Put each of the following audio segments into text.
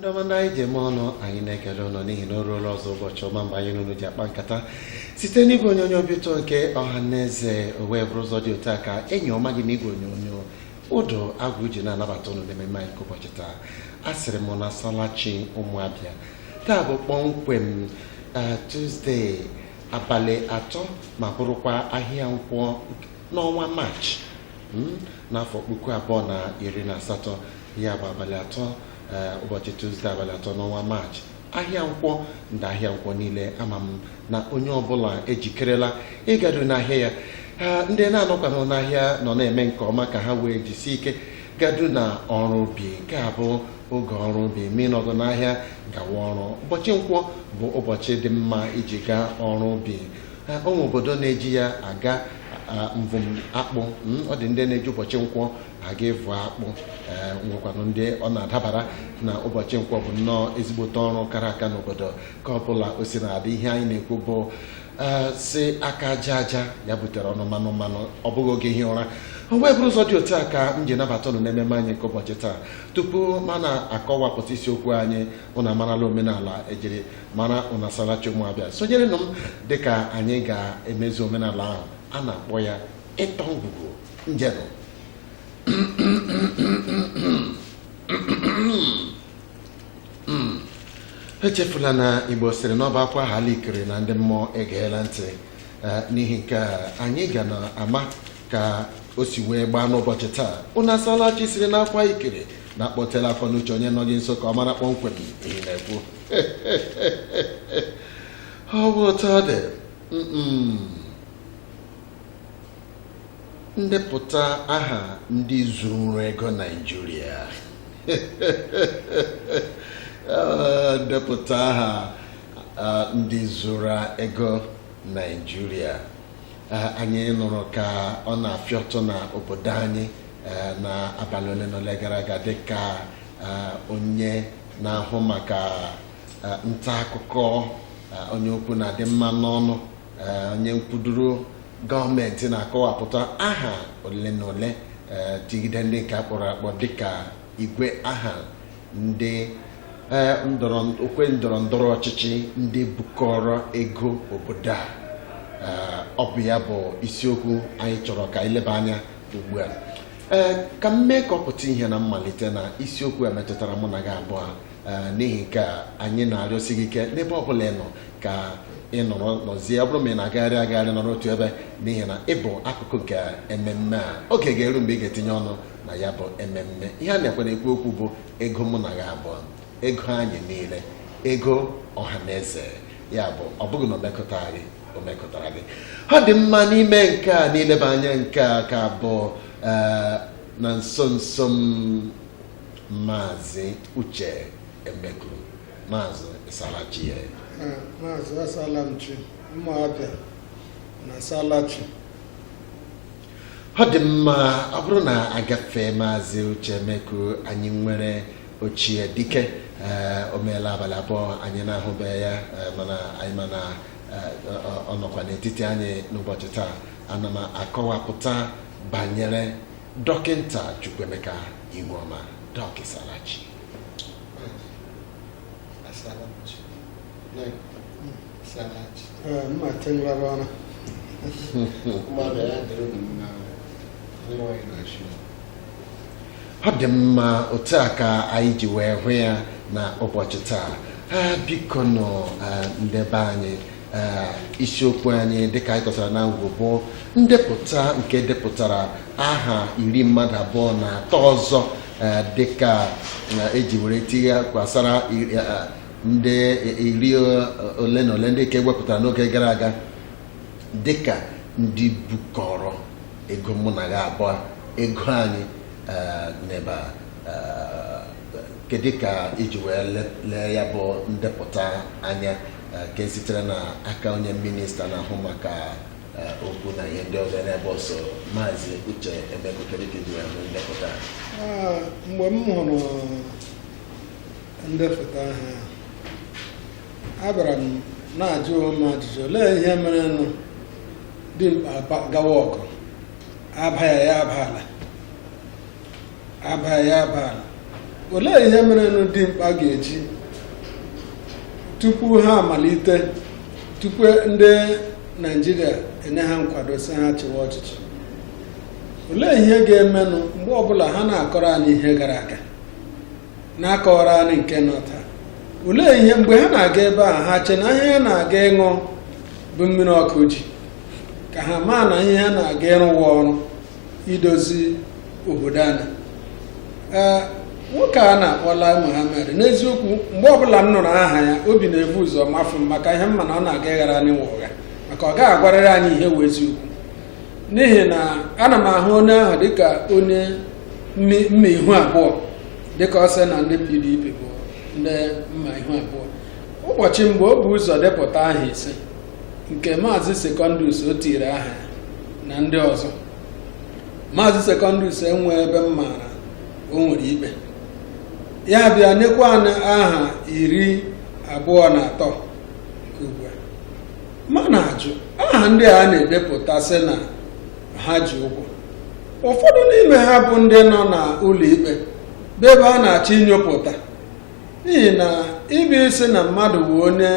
Ndamanda ije mono anyị na-ekele ụnụ n'ihi na o ruola ọzọ ụbọchị ọma mgbe anyị n'ụlọ ji akpa nkata site n'igwe onyonyo bito nke ọhaneze wee bụrụ ụzọ dị otu a ka enyi ọma gị n'igwe onyonyo ụdọ agwụ ji na-anabata ụnụ n'ememme anyị nke ụbọchị taa. Asịrị m na salachi ụmụabịa taa bụ kpọmkwem Tuesday abalị 3 ma bụrụkwa ahịa nkwọ n'ọnwa Maachị n'afọ 2018 ya bụ abalị 3 ụbọchị Tuesday abalị 3 n'ọnwa Maachị. Ahịa nkwọ ndị ahịa nkwọ niile ama m na onye ọbụla ejikerela ịgado n'ahịa ya. Ndị na-anọkwanụ n'ahịa nọ na-eme nke ọma ka ha wee jisi ike gado na ọrụ ubi. Nke a bụ oge ọrụ ubi ma ịnọdụ n'ahịa gawa ọrụ. Ụbọchị nkwọ bụ ụbọchị dị mma iji gaa ọrụ ubi. Ụmụ obodo na-eji ya aga mvum akpụ. Ọ dị ndị na-eji ụbọchị nkwọ aga ịvụ akpụ. Nwekwanụ ndị ọ na-adabara na ụbọchị nkwọ bụ nnọọ ezigbote ọrụ kara aka n'obodo ka ọbụla o si na-adị. Ihe anyị na-ekwu bụ si aka aja aja ya butere ọnụ mmanụ ọ bụghị oge ihe ụra. O wee bụrụ ụzọ dị otu a ka m ji nabata ụnụ n'ememme anyị nke ụbọchị taa. Tupu ma na-akọwapụta isiokwu anyị ụnụ amarala omenala ejiri mara ụnụ asalachi ụmụabịa. Sonyerenụ m dịka anyị ga-emezu omenala ahụ a na-akpọ ya ịtọ ngwugwu njenụ. Echefula na Igbo sịrị n'ọba akwa ha alikere na ndị mmụọ egeela ntị. N'ihi nke anyị ga na-ama ka o si wee gbaa n'ụbọchị taa. Ụnụ asalachi siri n'akwa ikere na-akpọtela afọ n'uche onye nọ gị nso ka ọ mara kpọmkwem ihe na-ekwu. Ọ bụ otu ọ dị. Ndepụta aha ndị zuru ego Naịjirịa. Ndepụta aha ndị zuru ego Naịjirịa. Anyị nụrụ ka ọ na-afịọtụ na obodo anyị na abalị ole na ole gara aga dịka onye na-ahụ maka nta akụkọ, onye okwu na-adị mma n'ọnụ, onye nkwuduru gọọmenti na-akọwapụta aha ole na ole tigide ndị nke akpọrọ akpọ dịka igwe aha ndị okwe ndọrọ ndọrọ ọchịchị ndị bukọrọ ego obodo a. Ọ bụ ya bụ isiokwu anyị chọrọ ka ileba anya ugbu a. Ka m mee ka ọ pụta ihe na mmalite na isiokwu a metụtara mụ na gị abụọ. N'ihi ka anyị na-arịọsi gị ike n'ebe ọ bụla ị nọ ka ị nọrọ nọzie. Ọ bụrụ ma ị na-agagharị agagharị nọrọ otu ebe n'ihi na ị bụ akụkụ nke ememme a. Oge ga-eru mgbe ị ga-etinye ọnụ na ya bụ ememme. Ihe a na-ekwe na-ekwu okwu bụ ego mụ na gị abụọ, ego anyị niile, ego ọhaneze. Ya bụ ọ bụghị na omekọtara gị. Ọ dị mma n'ime nke a n'ileba anya nke a ka bụ na nso Maazị Uche Emekuru. Maazị Salachi. Maazị Asalamchi ụmụabịa na Salachi. Ọ dị mma, ọ bụrụ na agafe Maazị Uchemeku anyị nwere ochie dike o meela abalị abụọ anyị na-ahụbeghị ya mana anyị ma na ọ nọkwa n'etiti anyị n'ụbọchị taa. Ana m akọwapụta banyere dọkịnta Chukwuemeka Ihuoma, Dọkị Salachi. Ọ dị mma, otu a ka anyị ji wee hụ ya na ụbọchị taa. Biko nọ ndebe anyị isiokwu anyị dịka anyị kọtara na ngwụ bụ ndepụta nke depụtara aha 23 ọzọ dịka eji were tinye gbasara ndị 10 na ole ndị ka ewepụtara n'oge gara aga dịka ndị bukọrọ ego mụ na ya abụọ ego anyị n'ebe kedu ka iji wee lee ya bụ ndepụta anya nke sitere n'aka onye minista na-ahụ maka okwu na ihe ndị ọzọ n'ebe ọsọ Maazị Uche Emeka kedu ka iji wee hụ ndepụta? Mgbe m hụrụ ndepụta ha, abịara m na-ajụ m ajụjụ, olee ihe mere nụ dị mkpa gawa ọgụ abaya ya abala olee ihe mere nụ dị mkpa ga-eji tupu ha amalite, tupu ndị Naịjirịa enye ha nkwado si ha chịwa ọchịchị? Olee ihe ga-emenụ mgbe ọbụla ha na-akọrọ anyị ihe gara aga na-akọrọ anyị nke nọ taa? Olee ihe mgbe ha na-aga ebe a ha che na ihe ha na-aga ịṅụ bụ mmiri ọkụ ji, ka ha maa na ihe ha na-aga ịrụwa ọrụ idozi obodo anyị? Nwoke a na-akpọ Lai Mohammed, n'eziokwu mgbe ọbụla m nụrụ aha ya, obi na-ebu ụzọ mafụ m maka ihe mma na ọ na-aga ịghara anyị nwa ụgha, maka ọ gaghị agwarịrị anyị ihe wụ eziokwu. N'ihi na ana m ahụ onye ahụ dịka onye mma ihu abụọ, dịka ọ sị na ndị PDP bụ ndị mma ihu abụọ. Ụbọchị mgbe o bu ụzọ depụta aha 5 nke Maazị Secondus o tiri aha na ndị ọzọ, Maazị Secondus enwe ebe m maara o nwere ikpe, ya bịa nyekwa anyị aha 23 nke ugbu a. Mana ajụ aha ndị a na-edepụta sị na ha ji ụgwọ. Ụfọdụ n'ime ha bụ ndị nọ n'ụlọ ikpe bụ ebe a na-achọ inyopụta, n'ihi na ịbịa isi na mmadụ bụ onye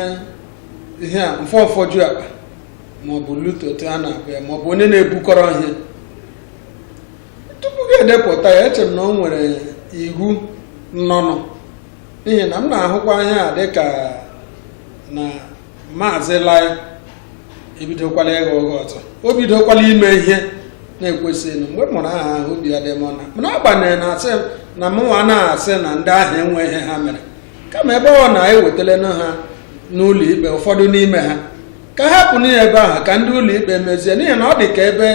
ihe a mfọmfọju akpa maọbụ lutote a na-abụ ya maọbụ onye na-ebukọrọ ihe. Tupu ga-edepụta ya, eche m na o nwere iwu nnọnụ, n'ihi na m na-ahụkwa ihe a dịka na Maazị Lai ebidokwala ịgha ụgha ọzọ, o bidokwala ime ihe na-ekwesịghị. Mgbe m mụrụ aha ahụ obi ya dị m na, mana agbanyeghị na asị na mụnwa na-asị na ndị ahụ enwe ihe ha mere, kama ebe ọ na-ewetara ha n'ụlọ ikpe ụfọdụ n'ime ha, ka ha pụ n'ihe ebe ahụ ka ndị ụlọ ikpe mezie, n'ihi na ọ dị ka ebe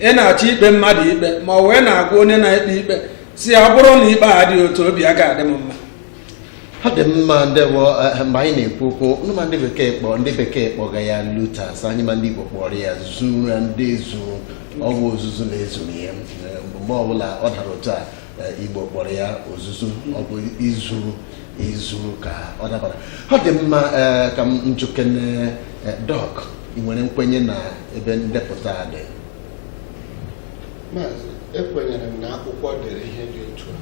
ị na-achọ ikpe mmadụ ikpe ma ọ wee na-agwa onye na-ekpe ikpe si ya bụrụ na ikpe a dị otu obi a ga-adị m mma. Ọ dị mma, ndewo. Mgbe anyị na-ekwu okwu ma ndị bekee kpọga ya lutas, anyị ma ndị Igbo kpọrọ ya zuru ndị zuru ọgwụ ozuzu na-ezuru ya. Mgbe ọbụla ọ dara otu a, Igbo kpọrọ ya ozuzu, ọ bụ izu ka ọ dabara. Ọ dị mma, ka m njukene Dọk, ị nwere nkwenye na ebe ndepụta dị? Maazị, ekwenyere m na akwụkwọ dere ihe dị otu a.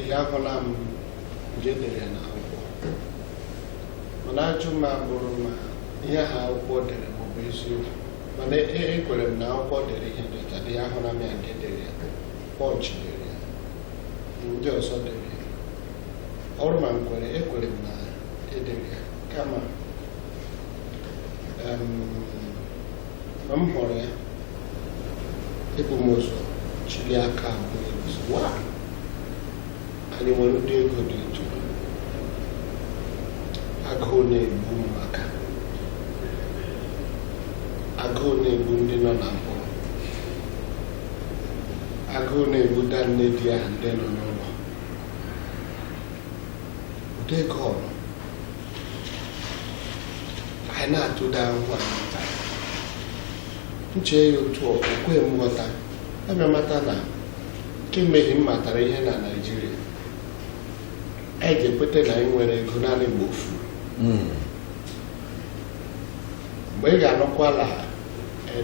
Ihe ahụla m nje dere na akwụkwọ, mana ajụ m abụrụ ma ihe ha akwụkwọ dere maọbụ eziokwu, mana ekwere m na akwụkwọ dere ihe dị otu a. Dị ahụla m ya nke dere ya, Pọnch dere ya, ndị ọzọ dere ya. Ọrụ ma ekwere m na edere ya, kama ma m hụrụ ya ebu m ụzọ chili aka abụọ anyị nwere ụdị ego dị otu agụụ na-egbu ụmụaka, agụụ na-egbu ndị nọ na mkpọrọ, agụụ na-egbuda nne di ya ndị nọ n'ụlọ. Ụdị ego ọrụ anyị na-atụda ngwa nche ya otu okwe nghọta abịa mata na kemgbe m matara ihe na Naịjirịa anyị ga-ekweta na anyị nwere ego naanị mgbe ofu mgbe ị ga-anọkwala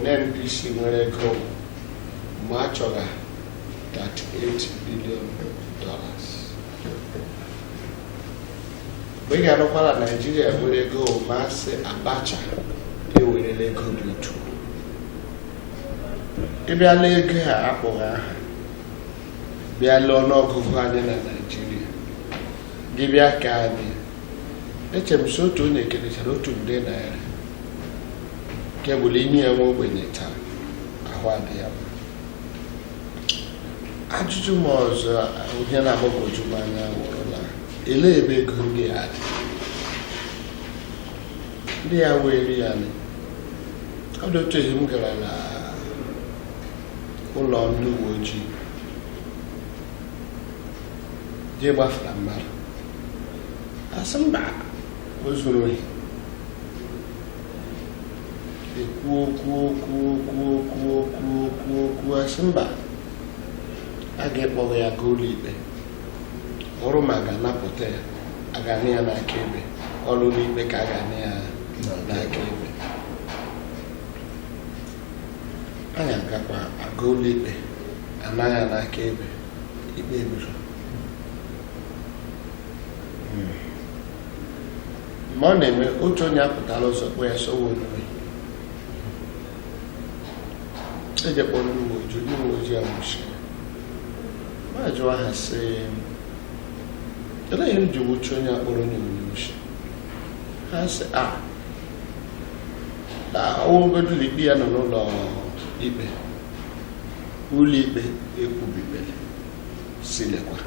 NNPC nwere ego mgbe a chọga $38 billion mgbe ị ga-anọkwala Naịjirịa nwere ego ma asị Abacha ewerela ego dị otu ịbịala ego a akpọghị aha bịala ọnụọgụgụ anyị na Naịjirịa gị bịa ka anyị eche m so otu onye kelechara $1 billion nke bụrụ inye ya nwa ogbenye taa ahụ adị ya ajụjụ m ọzọ ihe na-agbagwoju m anya wụrụla ele ebe ego ndị a dị ndị ya were ya ọ dị otu ehi m gara na ụlọ ndị uwe ojii jee gbafere mmadụ asị mba o zuru ohi ekwu asị mba a ga-ekpọrọ ya gaa ụlọ ikpe ọrụ ma ga-anapụta ya a ga-anị ya n'aka ebe ọrụ ụlọ ikpe ka a ga-anị ya n'aka ebe anyị agakwa aga ụlọ ikpe anaghị ya n'aka ebe ikpe ebiro ma ọ na-eme otu onye apụtala ụzọ kpọ ya sowo onwe ejekpọ ndị uwe ojii amụchi ma jụọ ha sị elee ihe m ji wuchi onye akpọrọ onye onyeochi ha sị ọwụgodụlọ ikpe ya nọ n'ụlọ ikpe ụlọ ikpe ekwubibere silekwa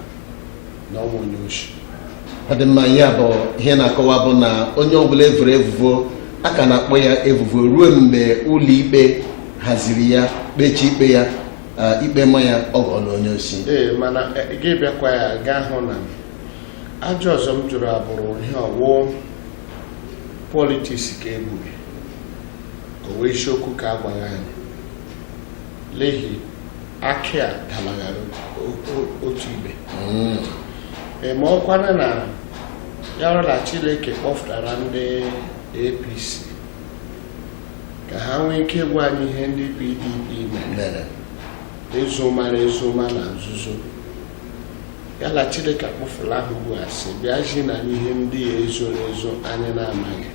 na ọnwa onye ochi ọ dị mma ya bụ ihe na-akọwa bụ na onye ọbụla evuru evuvo a ka na-akpọ ya evuvo ruo mgbe ụlọ ikpe haziri ya kpechi ikpe ya ikpe ma ya ọ ghọọla onye osi mana gị bịakwa ya gaa hụ na ajọ ọzọ m jụrụ abụrụ ihe ọwụ politiks ka egburu owe isiokwu ka agwaghị anyị lehi akị a dalaghara otu ibe ma ọkwana na ya rụla Chineke kpọfụtara ndị APC ka ha nwee ike gwa anyị ihe ndị PDP mere ezoma na nzuzo ya la Chineke akpọfụla ahụ ugbu a sị bịa ji na ihe ndị ezoro ezo anyị na-amaghị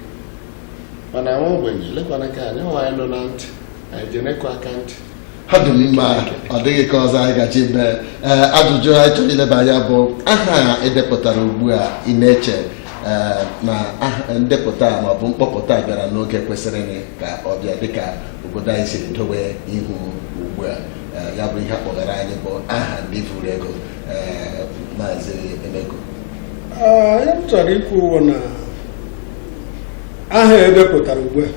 mana nwa ogbenye lekwana ka anyị nwa anyị nọ na ntị anyị jenekwa aka ntị ọ dị mma ọ dịghị ka ọzọ anyị gaji mee ajụjụ anyị chọrọ ileba anya bụ aha edepụtara ugbu a ị na-eche na ndepụta maọbụ mkpọpụta bịara n'oge kwesịrị ka ọ bịa dịka obodo anyị siri dowe ihu ugbu a ya bụ ihe akpọgara anyị bụ aha ndị vuru ego Maazị Emeko ya m chọrọ ikwu ụwa na aha edepụtara ugbu a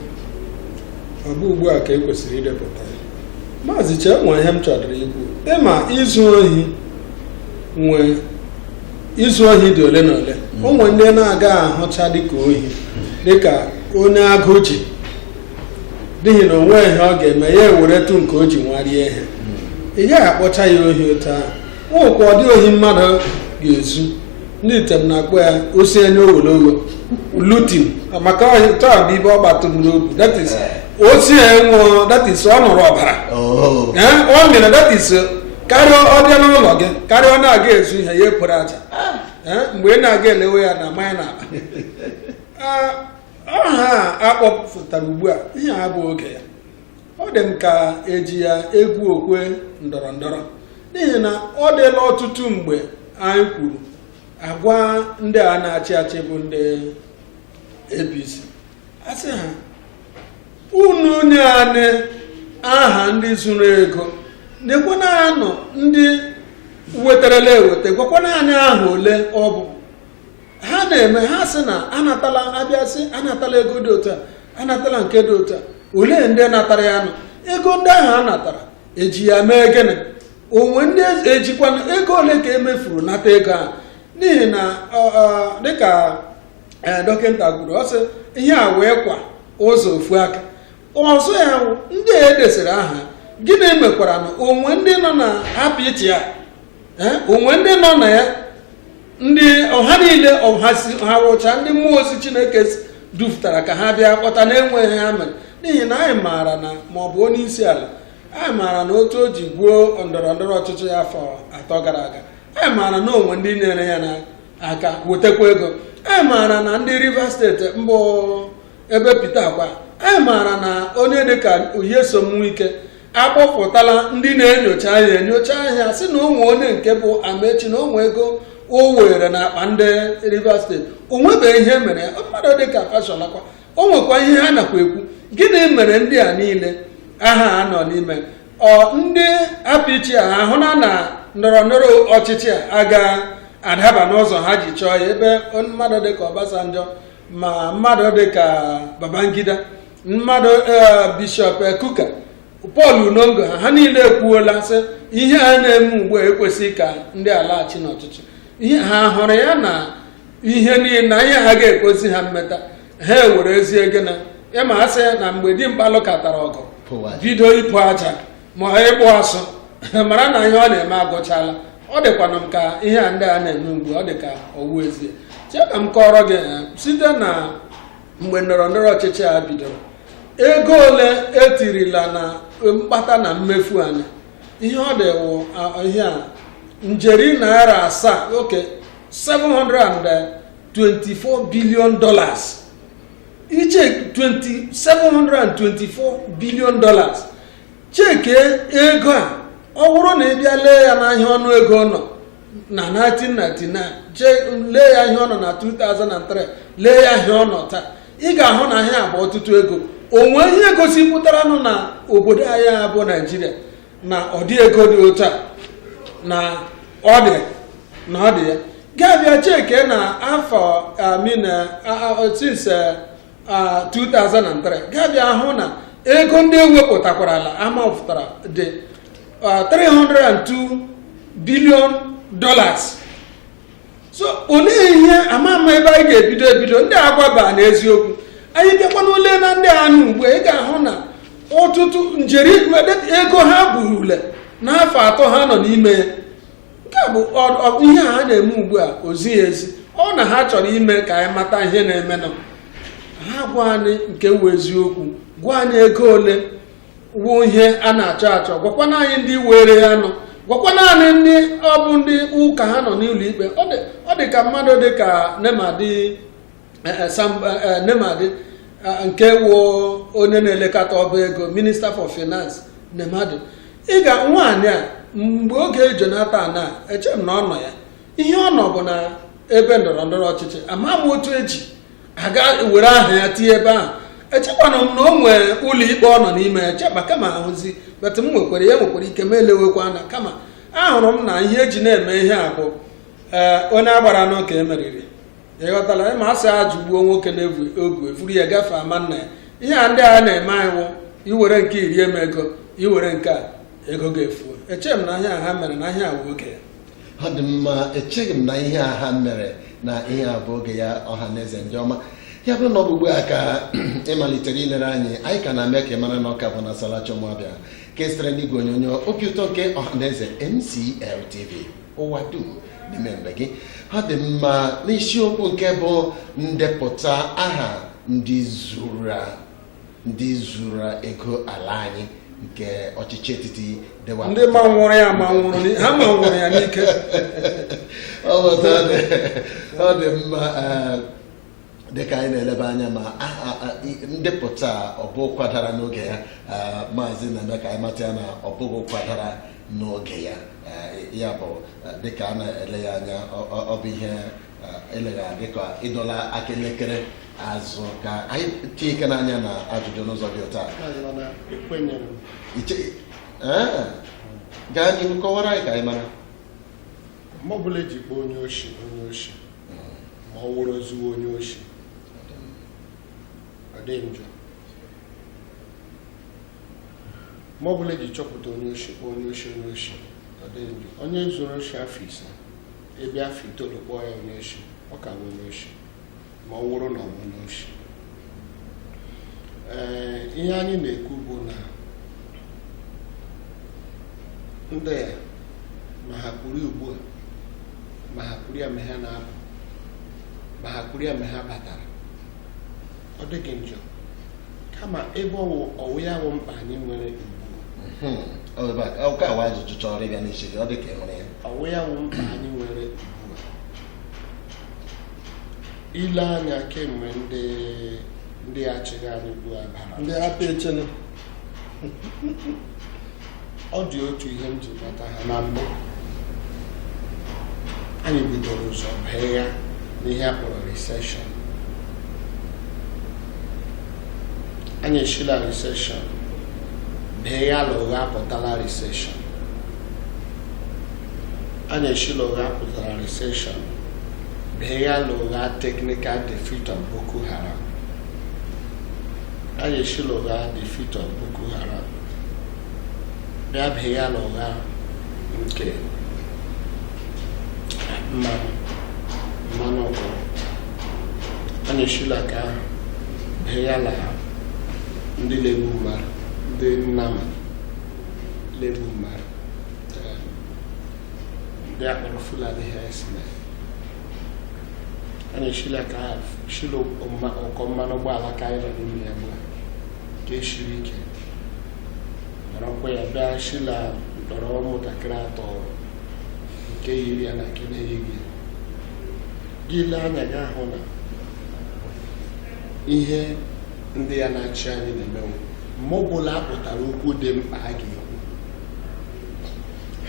ọ bụ ugbu a ka e kwesịrị idepụta ya Maazị Chenwa ihe m chọrọ ikwu ịma izu ohi dị ole na ole ụmụ ndị na-aga ahụcha dịka ohi dịka onye agụ ji n'ihi na onwe ihe ọ ga-eme ya eweretụ nke o ji nwarie ihe ị gaghị akpọcha ya ohi otu ahụ nwekwa ọ dị ohi mmadụ ga-ezu ndị item na-akpọ ya osi enye owololo lutin maka ohi taa bụ ibe ọ gbatụrụ n'obu that is osi enwụọ that is ọ nụrụ ọbara ọ mere that is karịa ọ bịa n'ụlọ gị karịa ọ na-aga ezu ihe ya ekwere aja mgbe ị na-aga elewe ya na mmanya na ọha akpọpụtara ugbu a ihe a bụ oge ya ọ dị m ka eji ya egwu okwe ndọrọ ndọrọ n'ihi na ọ dịla ọtụtụ mgbe anyị kwuru agwa ndị a na-achị achị bụ ndị APC asị ha unu nye anyị aha ndị zuru ego nekwana anọ ndị wetarala eweta gwakwana anyị aha ole ọ bụ ha na-eme ha sị na anatala abịasị anatala ego dị otu a anatala nke dị otu a ole ndị natara ya nọ ego ndị ahụ a natara eji ya mee gịnị onwe ndị ejikwana ego ole ka emefuru nata ego ahụ n'ihi na dịka dọkịta kwuru ọ sị ihe a wee kwa ụzọ ofu aka ọzọ ya ndị edesịrị aha gịnị mekwara na onwe ndị nọ na apịtị ya onwe ndị nọ na ya ndị ọha niile ha wụcha ndị mmụọ ozi Chineke dufutara ka ha bịa kpọta na-enweghị ha mere n'ihi na anyị maara na maọbụ onye isi ala anyị maara na otu o ji gwuo ndọrọ ndọrọ ọchịchị ya afọ 3 gara aga anyị maara na onwe ndị nyere ya n'aka wetakwa ego anyị maara na ndị Rivers steeti mbụ ebe Peter Akwa anyị maara na onye dịka Nyesom Wike akpọpụtala ndị na-enyocha ahịa sị na onwe onye nke bụ Amaechi na onwe ego o were na akpa ndị Rivers steeti o nwebeghị ihe mere ya mmadụ dịka Fasholakwa o nwekwa ihe ha nakwa ekwu gịnị mere ndị a niile aha a nọ n'ime ndị apịchi a ahụ na ndọrọ ndọrọ ọchịchị a aga-adaba n'ụzọ ha ji chọọ ya ebe mmadụ dịka Obasanjo ma mmadụ dịka Babangida mmadụ Bishọp Kuka Paul Unongo ha niile ekwuola sị ihe a na-eme ugbu a ekwesịghị ka ndị alaghachi n'ọchịchị ihe ha hụrụ ya na ihe niile na ihe ha ga-ekpozi ha mmeta ha ewere ezie gị na ịma asị na mgbe dimkpa lụkọtara ọgụ bido ịpụ aja ma ịkpụ asụ mara na ihe ọ na-eme agụchala ọ dịkwana m ka ihe a ndị a na-eme ugbu ọ dị ka owu ezie cheka m kọrọ gị site na mgbe ndọrọ ndọrọ ọchịchị a bidoro ego ole etirila na mkpata na mmefu anya ihe ọ dị wụ ihe a njeri naira 724 billion dollars iche 724 billion dollars cheke ego a ọ bụrụ na ị bịa lee ya n'ahịa ọnụ ego nọ na 1999 lee ya ihe ọ nọ na 2003 lee ya ihe ọ nọ taa ị ga-ahụ na ihe a bụ ọtụtụ ego onwe ihe gosipụtara nụ na obodo anyị bụ Naịjirịa na ọ dị ego dị otu a na ọ dị ya ga-abịa cheke na afọ since 2003 ga-abịa hụ na ego ndị ewepụtakwarala amapụtara dị $302 billion. So olee ihe ama ebe anyị ga-ebido ndị agwaba n'eziokwu anyị bịakwa n'ole na ndị anụ ugbu ị ga-ahụ na ọtụtụ njeri ego ha burule n'afọ 3 ha nọ n'ime ya nke bụ ihe ha na-eme ugbu a ozighị ezi ọ na ha chọrọ ime ka anyị mata ihe na-emenụ ha gwa anyị nke wụ eziokwu gwa anyị ego ole wụ ihe a na-achọ gwakwana anyị ndị were ya nọ gwakwana anyị ndị ọ bụ ndị ụka ha nọ n'ụlọ ikpe ọ dị ka mmadụ dị ka Nemadi nke wụ onye na-elekọta ọba ego Minister for Finance Nemadi nwaanyị a mgbe oge Jonathan a eche m na ọ nọ ya ihe ọ nọ bụ na ebe ndọrọ ndọrọ ọchịchị ama m otu eji aga were aha ya tinye ebe ahụ echekwana m na o nwere ụlọ ikpe ọ nọ n'ime ya chekpa kama ahụzi bet m nwekwara ike ma elewekwa anya kama ahụrụ m na ihe eji na-eme ihe a bụ onye agbara n'ụka emeriri ịghọtala ma asị ajụgbuo nwoke na-evu ogu efuru ya gafee ama nna ya ihe a ndị a na-eme anyị wụ iwere nke iri eme ego iwere nke a ego ga-efu eche m na ihe a ha mere na ihe a bụ oge ya ọ dị mma echeghị m na ihe a ha mere na ihe a bụ oge ya Ọhaneze ndị ọma ya bụrụ na ọgbugbu a ka ịmalitere ilere anyị ka na-eme ka ị mara na ọka bụ na Salachi Ụmụabịa ka esitere n'igwe onyonyo obi ụtọ nke Ọhaneze MCL TV ụwa dum n'ime mgbe gị ọ dị mma n'isiokwu nke bụ ndepụta aha ndị zuru ego ala anyị nke ọchịchị etiti dewa ndị manwụrụ ya ha manwụrụ ya n'ike ọ dị mma dịka anyị na-eleba anya ma ndepụta ọbụ kwadara n'oge ya maazị na-eme ka anyị mata ya na ọbụghị kwadara n'oge ya ya bụ dịka a na-ele ya anya ọ bụ ihe elegha dịka ịdọla aka elekere azụ ka anyị tinye ike n'anya na ajụjụ n'ụzọ dị ụta gaa n'ihu kọwara anyị ka anyị mara ma ọ bụla eji kpọọ onye oshi ma ọ wụrụ ozuwo onye oshi ọ dị njọ ma ọ bụla eji chọpụta onye oshi kpọọ onye oshi ọ dị njọ onye zuru oshi afọ 5 ebe afọ 9 kpọọ ya onye oshi ọ ka bụ onye oshi ma ọ wụrụ na ọ bụ onye oshi ihe anyị na-ekwu bụ na ndị a ma ha kwuru ugbu a ma ha kwuru ya ma ha na-apụ ma ha kwuru ya ma ha batara ọ dịghị njọ kama ebe ọwụ ya bụ mkpa anyị nwere ọka awa ajụjụ chọrọ ịbịa n'isi gị ọ dị ka enwere ya ọwụ ya bụ mkpa anyị nwere ugbu a ile anya kemgbe ndị achịghị anyị ugbu a bara ndị apị echene ọ dị otu ihe m ji mata ha na mbụ anyị bidoro ụzọ bee ya n'ihe a kpọrọ recession anyị eshila recession bee ya la ụgha apụtala recession anyị eshila ụgha apụtara recession bee ya la ụgha technical defeat of Boko Haram anyị eshila ụgha defeat of Boko Haram bịa bee ya la ụgha nke mmanụ ọkụ anyị eshila ka bee ya la ndị legbu mmadụ ndị nnama legbu mmadụ ndị akpọrọ Fulani herdsmen anyị eshila ka shila ụkọ mmanụ ụgbọala ka anyị nọ n'ime ya gba ka eshiri ike nọrọkwa ya bịa shila ndọrọ ụmụntakịrị atọ nke yiri ya na nke na-eyighị gị lee anya gị ahụ na ihe ndị ya na-achị anyị na-emenwu mgbe ọbụla apụtara okwu dị mkpa a ga-ekwu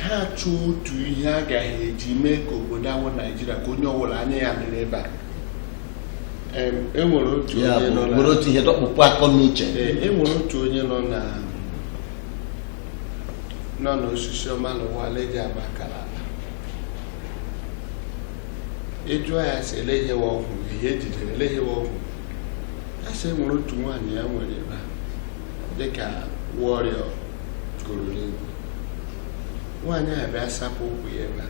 ha chọọ otu ihe a gaghị eji mee ka obodo ahụ Naijiria ka onye ọbụla anya ya dịrị ebe a enwere otu onye nọ nwere otu ihe dọkpụpụ akọ n'uche enwere otu onye nọ n'osisi ọma n'ụwa leji abakara ịjụọ ya sị eleghewe ọgwụ ihe ejidere eleghewe ọgwụ a sị enwere otu nwaanyị ya nwere ebe a dịka wọrịọ gụrụ egwu nwaanyị ahụ bịa sapụ ụkwụ ya ebe a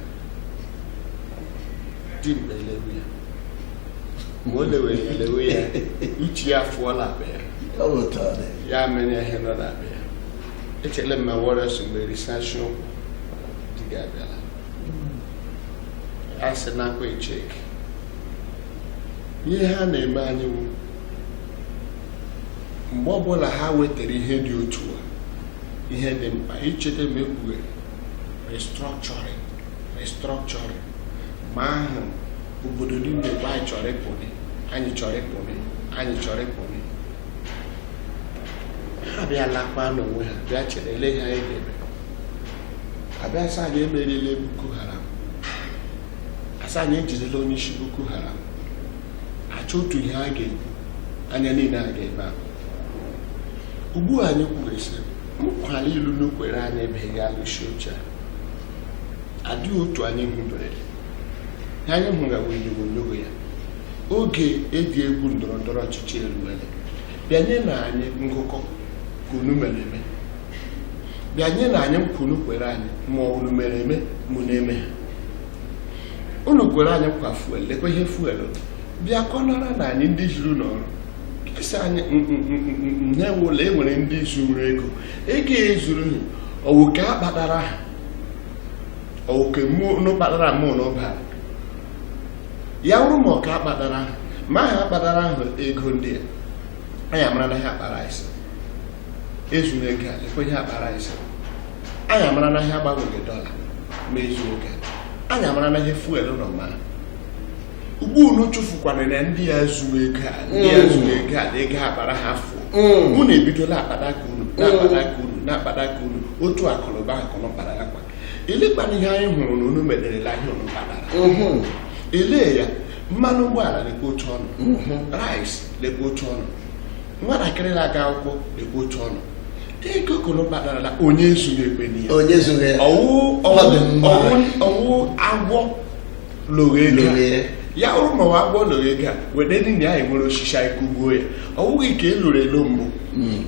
dimkpa elewe ya mgbe o lewere ya elewe ya uche ya fụọla akpa ya mere ihe nọ n'akpa ya echele m ma wọrịọ so mgbe risashi ụkwụ dị ga-abịala a sị nakwa echeki ihe ha na-eme anyị wu mgbe ọbụla ha wetara ihe dị otu a ihe dị mkpa icheta ma ekwughere restructuring ma ahụ obodo niile bụ anyị chọrọ ịpụnị anyị chọrọ ịpụnị ha bịalakwa n'onwe ha bịa chere ele ha anyị ga-eme abịa sị anyị emeriela Boko Haram asị anyị ejidela onye isi Boko Haram achọ otu ihe a ga-ekwu anya niile a ga-ebe ahụ ugbu anyị kwuresịrị nkwale ilu n'okwere anyị ebeghị alụsi oche adịghị otu anyị hụberede anyị hụgawa onyogo ya oge eji egwu ndọrọndọrọ ọchịchị eruwele bịanye na anyị ngụkọ ka unu mere eme bịanye na anyị nkunu kwere anyị ma unu mere eme mụ na-eme ha unu kwere anyị nkwa fuel lekwa ihe fuel bịa kọnara na anyị ndị juru n'ọrụ esi anyị na-enwela enwere ndị zuru ego ezuru ọwụke akpatara ha ọwụke mụ kpatara mụ n'ụbara ya wụrụ ma ọka akpatara ha ma ha akpatara ahụ ego ndị a anyị amara na ha akpara isi ezuru ego a lekwa ihe akpara isi anyị amara na ha agbanweghị dọla ma ezu ego anyị amara na ihe fuel nọ ma ugbu unu chụfukwana na ndị ya zuru ego a na ego akpara ha fụ unu ebidola akpadaka unu otu akụnụba akụnụ kpara akpa elekwana ihe anyị hụrụ na unu mederela ihe unu kpadara ele ya mmanụ ụgbọala lekwa otu ọnụ rice lekwa otu ọnụ nwatakịrị na-aga akwụkwọ lekwa otu ọnụ ego kụnụ kpadarala onye zuru ekwe n'ihe ọwụ agwọ lụrụ ego ya ụrụ ma wa agwọ lụrụ ego a wede dị na anyị nwere osisi anyị kugbuo ya ọ bụghị ka e lụrụ elu mbụ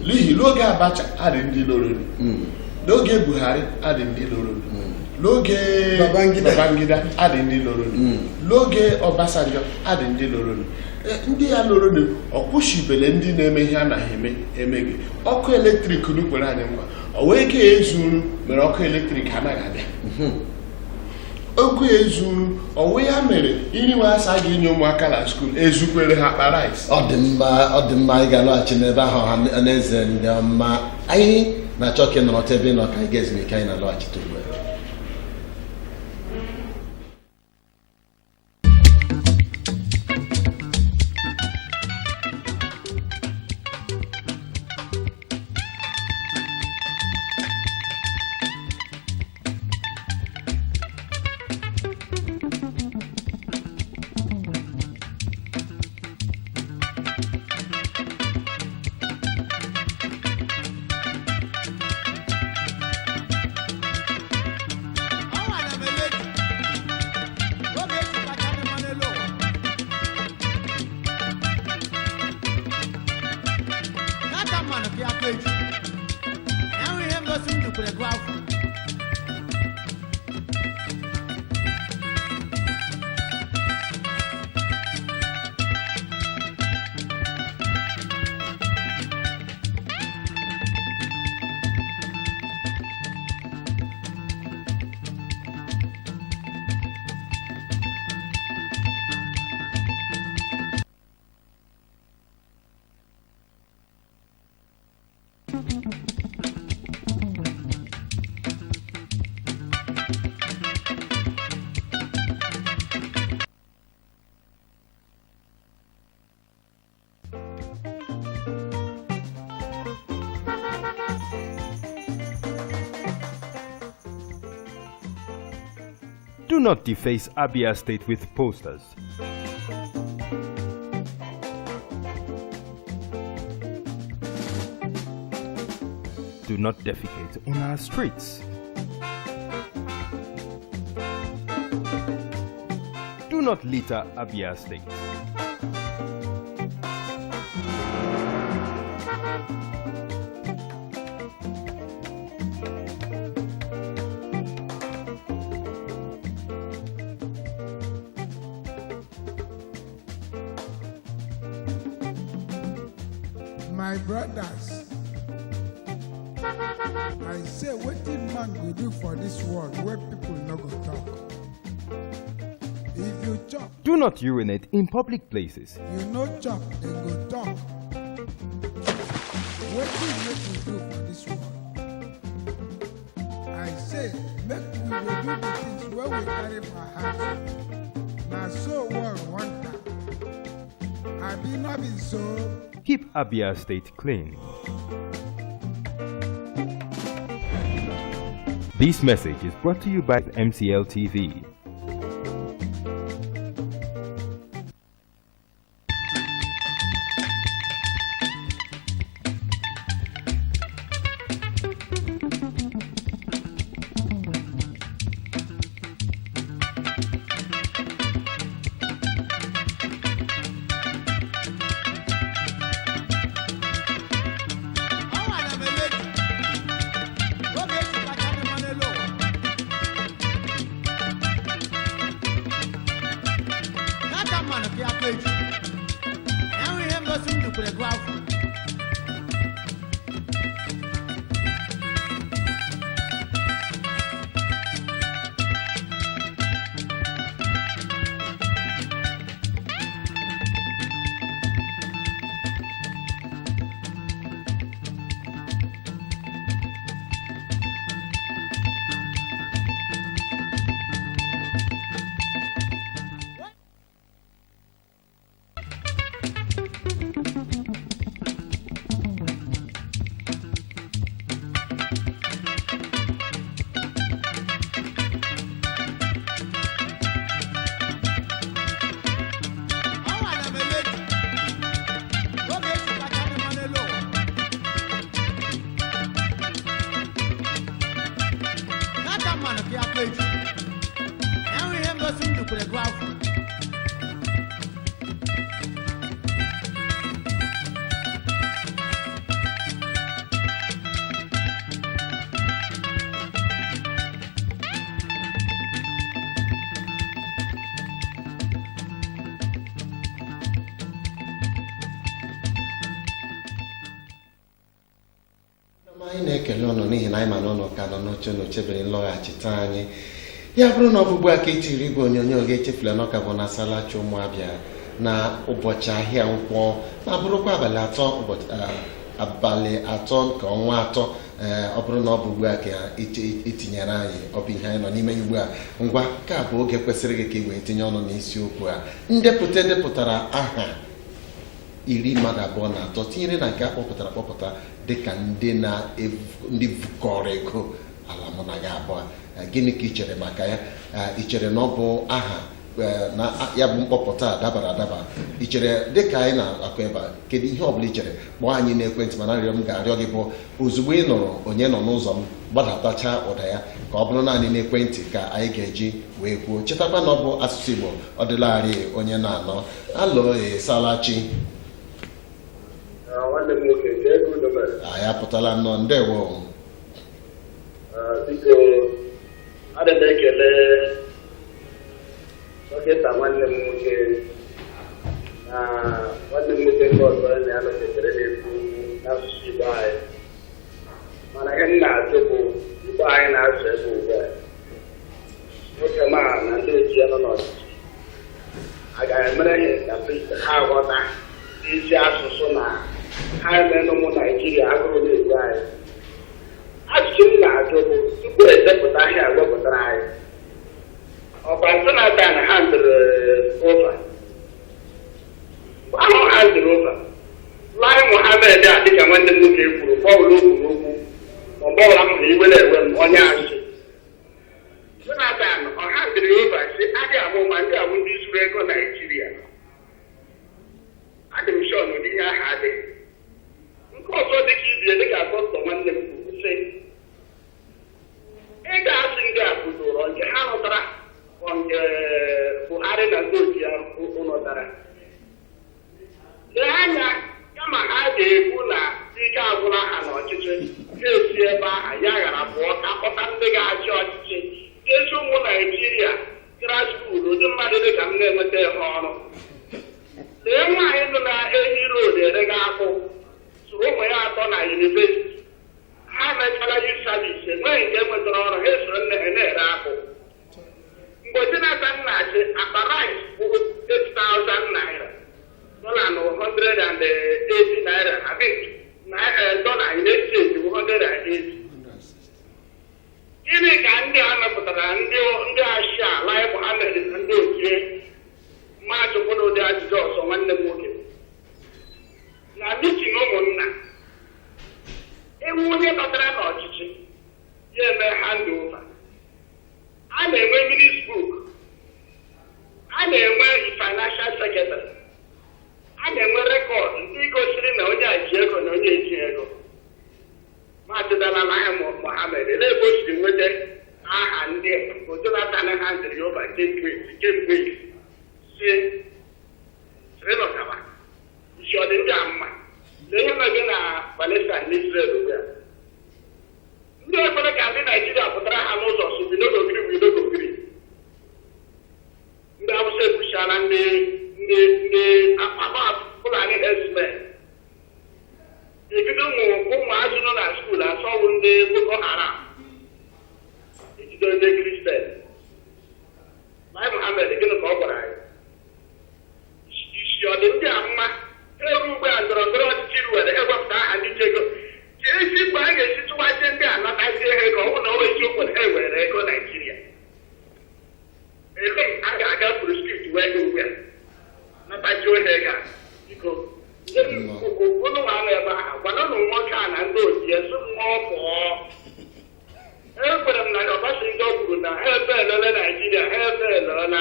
n'ihi n'oge Abacha adị ndị lụrụ n'oge Buhari adị ndị lụrụ n'oge Babangida adị ndị lụrụ n'oge Obasanjo adị ndị lụrụ ndị ya lụrụ na ọkwụshibele ndị na-eme ihe a naghị emeghị ọkụ eletrik n'ukwere anyị mkpa o wee ike ezuru mere ọkụ eletrik anaghị abịa oku ezuru ọwụ ya mere iri nwe asa gị nye ụmụaka na skuul ezukwere ha akpa rice. Ọ dị mma anyị ga-alọghachi n'ebe ahụ Ọhaneze ndị ọma anyị na-achọ ka ị nọrọta ebe ị nọ ka anyị ga-ezumike anyị na-alọghachite ugbu a. Do not deface Abia State with posters. Do not defecate on our streets. Do not litter Abia State. My brothers, I say wetin man go do for this world where people no go talk. If you chop, Do not urinate in public places. you no chop, then go talk. Wetin make we do for this world? I say make we dey do the things wey we carry for heart. Na so world want am. Abi no be so? Keep Abia State clean. This message is brought to you by MCL TV. anyị na-ekele ụnụ n'ihi na anyị ma na ụnụ ka nọ n'oche na ochebere nlọghachite anyị. Ya bụrụ na ọgbụgbu aka itiri igwe onyonyo ga-echefula na ọka bụ na Asalachi Ụmụabịa na ụbọchị ahịa Nkwọ ma bụrụkwa abalị atọ nke ọnwa atọ. Ọ bụrụ na ọ bụ ugbu a ka itinyere anyị, ọ bụ ihe anyị nọ n'ime ugbu a. Ngwa nke a bụ oge kwesịrị gị ka ị wee tinye ọnụ n'isiokwu a. Ndepụta depụtara aha 23 tinyere na nke akpọpụta dịka ndị vukọrọ ego ala mụ na gị abụọ. Gịnị ka ị chere maka ya? Ị chere na ọ bụ aha na ya bụ mkpọpụta dabara adaba? Ị chere dịka anyị na-akụ ebe a, kedu ihe ọ bụla ị chere? Kpọọ anyị n'ekwentị, mana arịrịọ m ga-arịọ gị bụ ozugbo ị nụrụ onye nọ n'ụzọ m, gbadatacha ụda ya ka ọ bụrụ naanị n'ekwentị ka anyị ga-eji wee kwuo. Chetakwa na ọ bụ asụsụ Igbo, ọ dịlarị onye na-anọ. Alo, Salachi. Anyị apụtala nnọọ. Ndewo. Biko, ana m ekele dọkịta nwanne m nwoke na nwanne m nwoke ndị ọzọ na-anọchitere n'ekwu n'asụsụ Igbo anyị. Mana ihe m na-ajụ bụ Igbo anyị na-asụ ebe ugbu a. Nwoke ma na ndị oji ya nọ n'ọchịchị a ga-emere ha ka ha ghọta isi asụsụ na ha emenụ ụmụ Naijiria agụrụ na-egbu anyị. Ajụjụ m na-ajụ bụ tupu edepụta ahịa wepụtara anyị, ọkwa Jonathan ha ndịrị ụva. Mgbe ahụ ha ndịrị ụva, Lai Mohammed a dịka nwanne m nwoke kwuru bọọlụ okwu n'okwu ma bọọlụ ahụ na iwe na-ewe m onye asị. Jonathan ọha ndịrị ụva si adị amụ ma ndị awụ ndị zuru ego Naijiria. Adị m shọ n'ụdị ihe ahụ adịghị. Nke ọzọ dịka ibie dịka dọkịta nwanne m kwuru sị, ị ga-asị ndị a bụdoro nke ha rụtara nke Buhari na ndị otu ya ụlọtara. Lee anya, kama ha ga-ekwu na ike agwụla ha n'ọchịchị, ha esi ebe aha ya ghara pụọ ka kpọta ndị ga-achị ọchịchị. Ezi ụmụ Naijiria gara skuul, ụdị mmadụ dịka m na-enweta ihe ọrụ. Lee nwaanyị nọ na Ehi Road erega akwụ, sụrụ ụmụ ya atọ na yunivesiti. Ha mechara youth service, enweghị nke nwetara ọrụ, ha esoro nne ha na-ere akpụ. Mgbe Jonathan na-achị, akpa rice bụ 8,000 naira, dọla na 180 naira, dọla United States bụ 180. Gịnị ka ndị a mepụtara ndị achị ala Lai Mohammed na ndị ochie mmadụ ụdị ajụjụ ọzọ nwanne m nwoke na mitin ụmụnna? Ewu onye batara n'ọchịchị ya eme hand over. A na-enwe minutes book, a na-enwe financial secretary, a na-enwe rekọd ndị gosiri na onye a ji ego na onye eji ego. Maazị Lai Mohammed ebe o siri nweta aha ndị Jonathan ha ndịrị over kemgbe si Srinọkaba isi ọ dị ndị a mma. Lee ihe na-eme na Palestine na Israel ugbu a. Ndị ekwere ka ndị Naijiria pụtara ha n'ụzọ so widogogiri. Ndị Awụsa ekwuchiala ndị Fulani herdsmen. Ebido ụmụazụ nọ na skuul asọwụ ndị Boko Haram. Ejido ndị Kristian. Lai Mohammed gịnị ka ọ gwara anyị? Isi ọ dị ndị a mma? Eru ugbu a ndọrọ ndọrọ ọchịchị ruwere ewepụta aha ndị ji ego. Ezi mgbe a ga-esi tụwazie ndị a natazie ha ego, ọ bụ na o eziokwu na ha ewere ego Naijiria. Ego a ga-aga proscript wee ego ugbu a natajuo ha ego a. Biko ụnụ nwa nọ ebe ahụ gwanụnụ nwoke a na ndị oji esu mmụọ pụọ. Ekwere m na Obasanjo kwuru na ha ebeelele Naijiria, ha ebeelele anyị.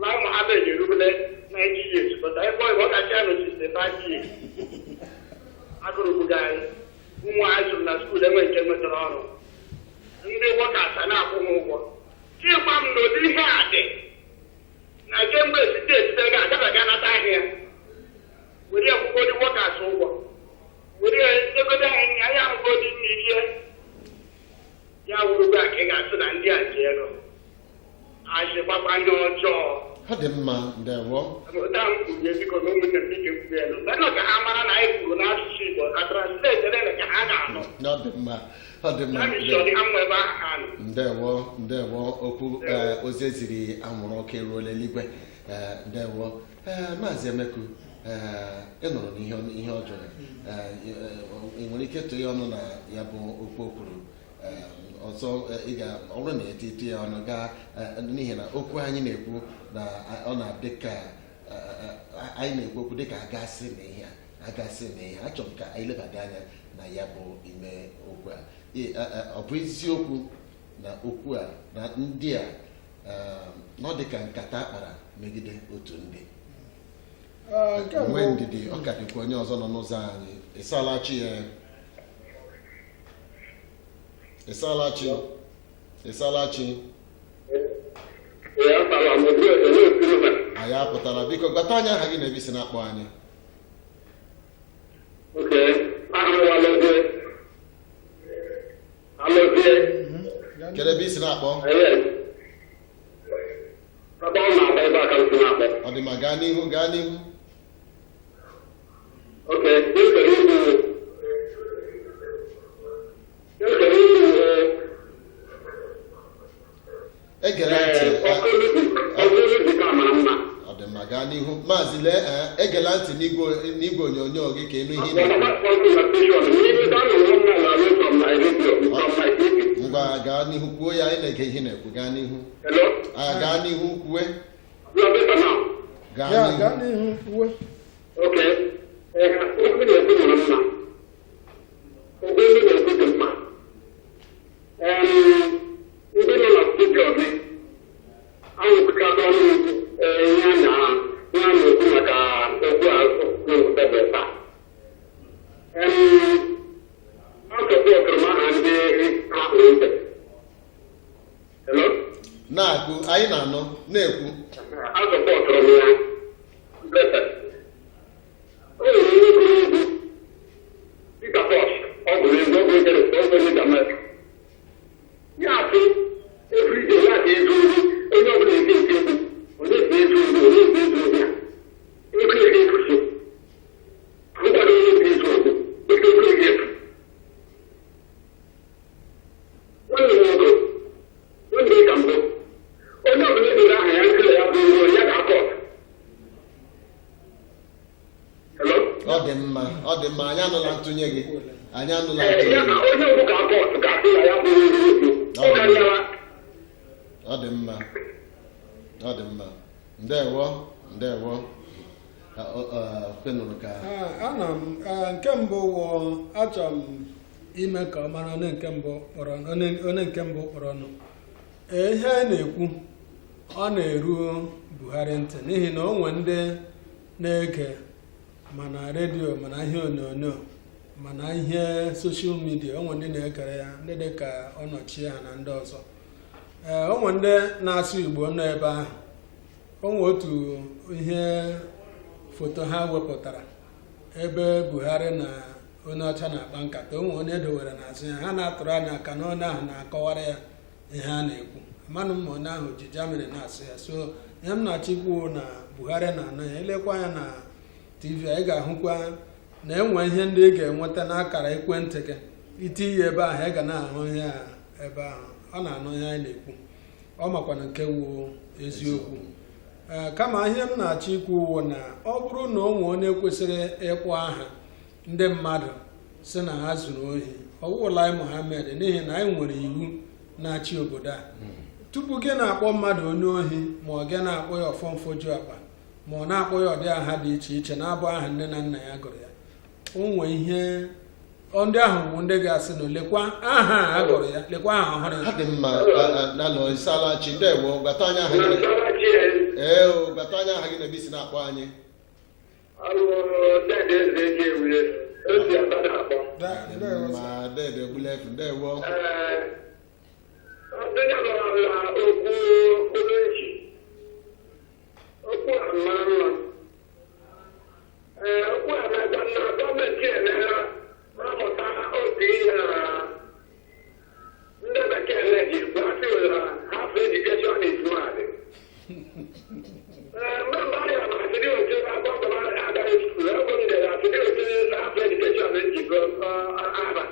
Lai Mohammed erubele 90 years, but I boy what I can is the 5 years. Agụrụbugo anyị ụmụ anyị zụrụ na skuul enwe nke nwetara ọrụ. Ndị wọkas a na-akwụ m ụgwọ. Chikwa m n'ụdị ihe a dị na kemgbe steeti ga-agabaga nata ahịa, were akwụkwọ ndị wọkas ụgwọ, were egodo anyị ahụgo dị n'ihe ya wurugbo a ka ị ga-asị na ndị a ji ego achịgbakwa ndị ọjọọ. Ha dị mma, ndewo. Biko na ụmụnne m dịka ekwugo elu, menụ ka ha mara na anyị kwuru n'asụsụ Igbo atara anọ ọ dị mma ọ dị mma na mishọn ha nwe ebe ahụ ha nọ ndewo okwu ozi eziri anwụrụ ọkụ eruola eluigwe ndewo maazị Emeku ị nụrụ n'ihe ọ jụrụ ị nwere ike tụọ ya ọnụ na ya bụ okwu o kwuru ọzọ ọrụ na-etiti ya ọnụ gaa n'ihi na okwu anyị na-ekwu na ọ na-adị ka anyị na-ekwu okwu dịka agasị na ihe achọrọ m ka anyị lebada anya na ya bụ ime okwu a ọ bụ eziokwu na okwu a na ndị a na ọ dị ka nkata akpara megide otu ndị nwee ndidi ọ ka dịkwa onye ọzọ nọ n'ụzọ anyị ịsalachi anyị apụtara biko gbata anya aha gị na ebe isi na-akpọ anyị kedu ebe isi na-akpọ ọ dị ma gaa n'ihu egere ntị ọ dị mma gaa n'ihu maazị lee egela ntị n'igwe onyonyo gị ka ịnụ ihe ngwa gaa n'ihu kwuo ya anyị na-ege ihe na-ekwu gaa n'ihu gaa n'ihu kwuwe gaa n'ihu kwuwe ndị nọ na studio gị ahụpụtara ọnụ ya na-ekwu maka okwu n'ụtebe taa asọpọtụrụ m aha ndị ahụ ibe na-akụ anyị na-anọ na-ekwu asọpọtụrụ m ya bete o nwere onye gụrụ egwu dịka pọs ọ gụrụ egwu ọgwụ ejere ọgwụ Amerịka ya atụ everyday ya ga-ezu ozi onye ọbụla ezi ezi egwu onye si ezu ozi onye si ezu ozi ya ego ego efusi nkwado onye si ezu ozi ego ego ego efu nwanne m nwoke nwanne ka mbụ onye ọbụla edere aha ya nkele ya bụ ruo ya ga-akọ ọ dị mma anyị anụla ntụnye gị ya na onye mbụ ga-akọ ọtụ ga-asị ya ya bụ ruo ọ dị mma ndewo kwenụrụ ka ana m nke mbụ wụ achọrọ m ime ka ọ mara onye nke mbụ kpọrọ ọnụ ihe a na-ekwu ọ na-eru Buhari ntị n'ihi na o nwe ndị na-ege mana redio mana ihe onyonyo mana ihe soshal midia o nwe ndị na-ekere ya ndị dị ka ọnọchie ha na ndị ọzọ o nwe ndị na-asụ Igbo nọ ebe ahụ o nwe otu ihe foto ha wepụtara ebe Buhari na onye ọcha na-akpa nkata o nwe onye edowere n'azụ ya ha na-atụrụ anya ka na onye ahụ na-akọwara ya ihe a na-ekwu amanụ m onye ahụ ji Germany na-asụ ya so ihe m na-achọ ikwu na Buhari na-anọ ya elekwa ya na TV anyị ga-ahụkwa na enwe ihe ndị ị ga-enweta n'akara ekwentị gị itinye ebe ahụ ị ga na-ahụ ihe a ebe ahụ ọ na-anụ ihe anyị na-ekwu ọ makwana nke wu eziokwu kama ihe m na-achọ ikwu wụ na ọ bụrụ na o nwee onye kwesịrị ịkpọ aha ndị mmadụ si na ha zuru ohi ọ wụ Lai Mohammed n'ihi na anyị nwere iwu na-achị obodo a tupu gị na-akpọ mmadụ onye ohi ma ọ gị na-akpọ ya ọfọmfoju akpa ma ọ na-akpọ ya ụdị aha dị iche iche na-abụ aha nne na nna ya gụrụ ya o nwee ihe ndị ahụ bụ ndị ga-asị na lekwa aha a gụrụ ya lekwa aha ọhụrụ ha dị mma nalọ Isalachi ndewo gbata anya aha gị na ebe isi na-akpọ anyị ma dede Ogbulefu ndewo okwu a mara mma okwu a na-agba na gọọmenti emela mapụta otu ihe ndị bekee na-eji gwasị ụra half education is mad mmemme ahịa na asịrị otu agbọgbara agaghị skul ebe m dere asịrị otu half education njikọ aba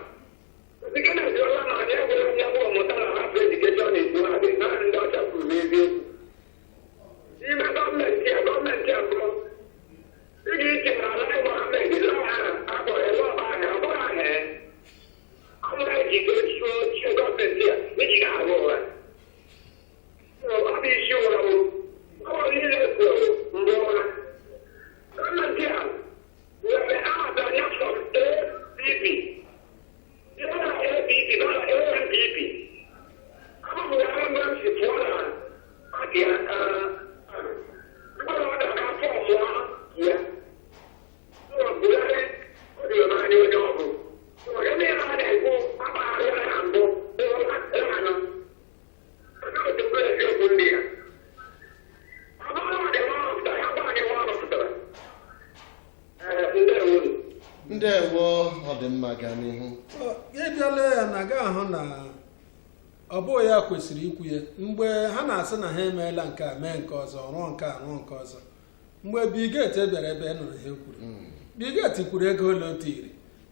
ndewo ọ dị mma gaa n'ihu. ịbịala ya na aga ahụ na ọ bụghị ya kwesịrị ikwu ya mgbe ha na-asị na ha emeela nke a mee nke ọzọ rụọ nke a rụọ nke ọzọ mgbe Bill Gates bịara ebe e nụrụ ihe kwuru Bill Gates kwuru ego ole o tiri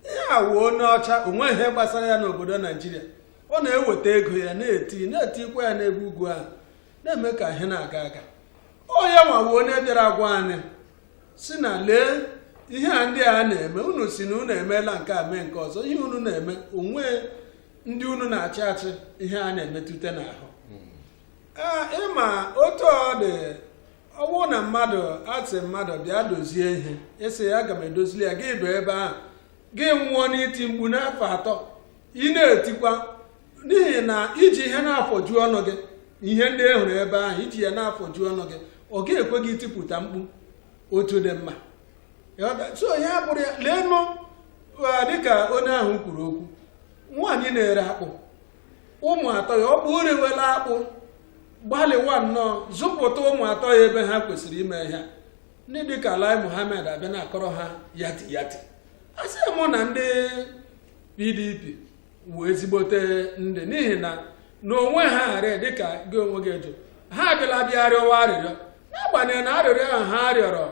ihe awuo n'ọcha onwe ihe gbasara ya n'obodo Naijiria ọ na-eweta ego ya na-etikwa ya n'ebe ugwu ahụ na-eme ka ihe na-aga aga onye nwawo onye bịara gwa anyị si na lee ihe a ndị a na-eme unu si na unu emeela nke a mee nke ọzọ ihe unu na-eme onwe ndị unu na-achị achị ihe a na-emetụta n'ahụ ịma otu ọ dị ọwụ na mmadụ asị mmadụ bịa dozie ihe esi ya aga m edozili ya gị bụ ebe ahụ gị nwụọ n'iti mkpu n'afọ 3 ị na-etikwa n'ihi na iji ihe na-afọju ọnụ gị ihe ndị e hụrụ ebe ahụ iji ya na-afọju ọnụ gị ọ ga-ekwe gị itipụta mkpu otu dị mma so ya bụrụ ya leenụ dịka onye ahụ kwuru okwu nwaanyị na-ere akpụ ụmụ atọ ya ọ bụ orewela akpụ gbalịwa nnọọ zụpụta ụmụ atọ ya ebe ha kwesịrị ime ihe ndị dịka Lai Mohammed abịa na-akọrọ ha yati yati asị mụ na ndị PDP wee ezigbote ndị n'ihi na onwe ha ghara dịka gị onwe gị jụ ha abịala bịa rịọwa arịrịọ n'agbanyeghị na arịrịọ ahụ ha rịọrọ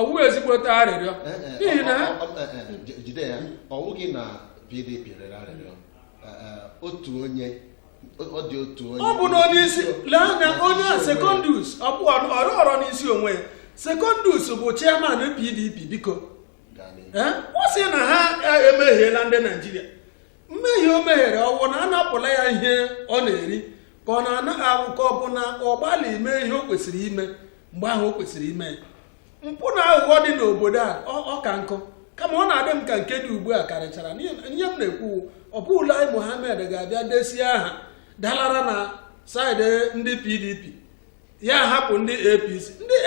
ọwụ ezigbote arịrịọ n'ihi na jide ya ọwụ gị na PDP rịọrọ arịrịọ otu onye ọ dị otu onye ọ bụ na onye isi lee anya onye Secondus ọrụ n'isi onwe ya Secondus bụ chairman PDP biko ọ sị na ha emehiela ndị Naijiria mmehie o meghere ọwụ na a napụla ya ihe ọ na-eri ka ọ bụ na ọ gbalị ime ihe o kwesịrị ime mgbe ahụ o kwesịrị ime ya mpụ na aghụghọ dị n'obodo a ọ ka nkụ kama ọ na-adị m ka nke dị ugbu a karịchara ihe m na-ekwu ọ bụ Lai Mohammed ga-abịa desie aha dalara na saịdị ndị PDP ya hapụ ndị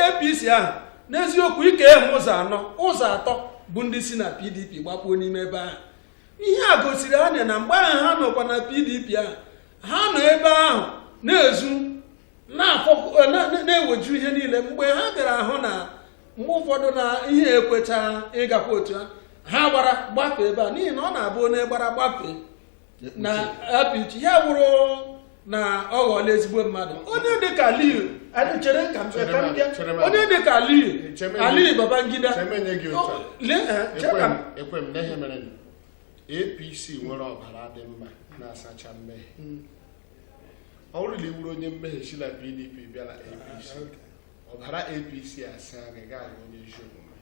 APC ahụ n'eziokwu ike ịhụ ụzọ 3 bụ ndị si na PDP gbakpuo n'ime ebe ahụ ihe a gosiri anya na mgbe ahụ ha nọkwa na PDP ahụ ha nọ ebe ahụ na-ezu na-eweju ihe niile mgbe ha bịara ahụ na mgbe ụfọdụ na ihe ekwecha ịgakwa otu ha gbara gbafee ebe a n'ihi na ọ na-abụ onye gbara gbafee na apịchi ya wụrụ na ọ ghọọla ezigbo mmadụ onye dịka onye dịka Ali Babangida ekwe m na ihe mere APC nwere ọbara dị mma na-asacha mmehie ọ bụrụ na iwuru onye mmehie si na PDP bịa na APC ọbara APC asa gị gaa onye ezi omume